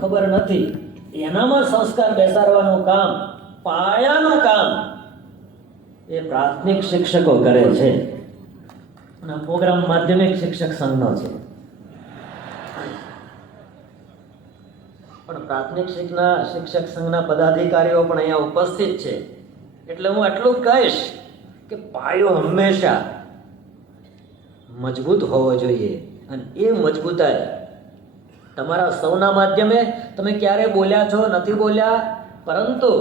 ખબર નથી, એનામાં સંસ્કાર બેસાડવાનું કામ, પાયાનું કામ એ પ્રાથમિક શિક્ષકો કરે છે અને પ્રોગ્રામ માધ્યમિક શિક્ષક સંઘનો છે. પણ પ્રાથમિક શિક્ષક સંઘના પદાધિકારીઓ પણ અહીંયા ઉપસ્થિત છે, એટલે હું આટલું કહીશ કે પાયો હંમેશા મજબૂત હોવો જોઈએ. અને એ મજબૂતાઈ તમારા સૌના માધ્યમે તમે ક્યારે બોલ્યા છો, નથી બોલ્યા, પરંતુ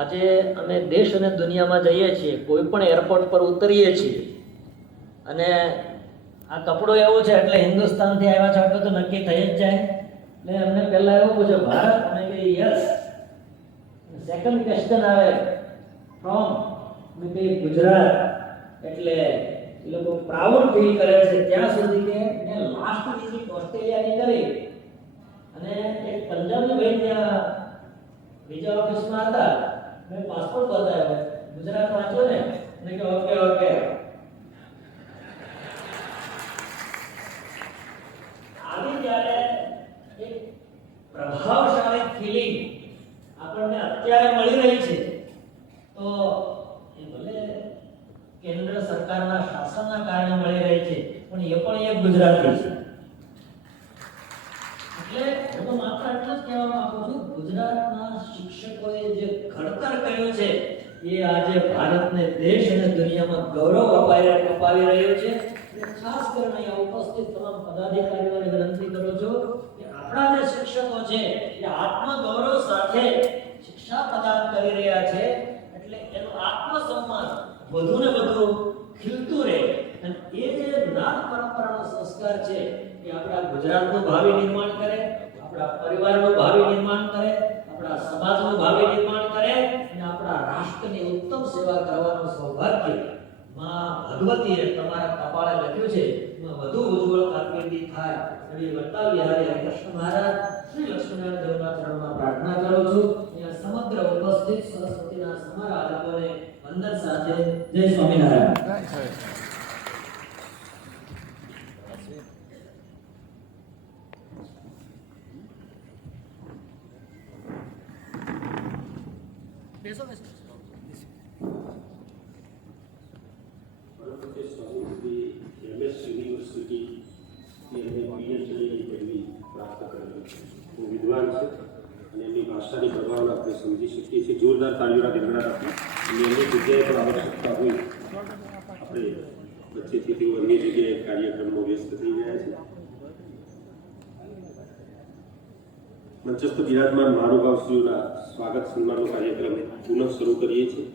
આજે અમે દેશ અને દુનિયામાં જઈએ છીએ, કોઈ પણ એરપોર્ટ પર ઉતરીએ છીએ અને આ કપડું એવું છે એટલે હિન્દુસ્તાનથી આવ્યા છો એટલે તો નક્કી થઈ જ જાય. એટલે અમને પહેલા એવું પૂછે ભારત, અમે કહીએ યસ. સેકન્ડ ક્વેશ્ચન આવે ફ્રોમ, અમે કહીએ ગુજરાત. એટલે એ લોકો પ્રાઉડ ફીલ કરે છે ત્યાં સુધી કે મેં લાસ્ટ વિઝિટ ઓસ્ટ્રેલિયાની કરી અને એક પંજાબી ભાઈ ત્યાં વિઝા ઓફિસમાં હતા, મેં પાસપોર્ટ બતાવ્યો, ગુજરાત વાંચ્યો ને, અને કે ઓકે ઓકે. આવી જ્યારે એક પ્રભાવશાળી ફિલિંગ આપણને અત્યારે મળી રહી છે, તો એ ભલે કેન્દ્ર સરકારના શાસનના કારણે મળી રહી છે, પણ એ પણ એક ગુજરાતી છે. એટલે હું તો માત્ર એટલું જ કહેવા માંગુ છું, ગુજરાતના શિક્ષકોએ જે ઘડતર કર્યું છે એ આજે ભારતને દેશ અને દુનિયામાં ગૌરવ અપાવી રહ્યો છે. ખાસ કરીને અહીંયા ઉપસ્થિત તમામ પદાધિકારીઓને વિનંતી કરું છું કે આપણા જે શિક્ષકો છે એ આત્મગૌરવ સાથે શિક્ષા પ્રદાન કરી રહ્યા છે, એટલે એનું આત્મસન્માન વધુ ને વધુ ખીલતું રહે. અને એ જે નાત પરંપરાનો સંસ્કાર છે એ આપણા ગુજરાતનું ભાવિ નિર્માણ કરે, આપણા પરિવારનું ભાવિ નિર્માણ કરે, આપણા સમાજનું ભાવિ નિર્માણ કરે અને આપણા રાષ્ટ્રની ઉત્તમ સેવા કરવાનું સૌભાગ્ય માં ભગવતીએ તમારા કપાળે લખ્યું છે. એમાં વધુ ઉજ્જવળ કારકિર્દી થાય એવી વટ્ટા વિહારી હરિકૃષ્ણ મહારાજ શ્રી લક્ષ્મીનારાયણ દેવના ચરણમાં પ્રાર્થના કરું છું. અહીંયા સમગ્ર ઉપસ્થિત સરસ્વતીના સમારાધકોને વંદન સાથે જય સ્વામિનારાયણ. વિદ્વાન છે અને એમની ભાષાની પ્રભાવના આપણે સમજી શકીએ છીએ. જોરદાર તાળીઓના ગણગણાટ આપી અને એમની જગ્યાએ પણ આવશ્યકતા હોય આપણે વચ્ચેથી તેઓ અન્ય જગ્યાએ કાર્યક્રમમાં વ્યસ્ત થઈ ગયા છે. મંચસ્થ બિરાજમાન મહાનુભાવશ્રીઓના સ્વાગત સન્માનનો કાર્યક્રમ પુનઃ શરૂ કરીએ છીએ.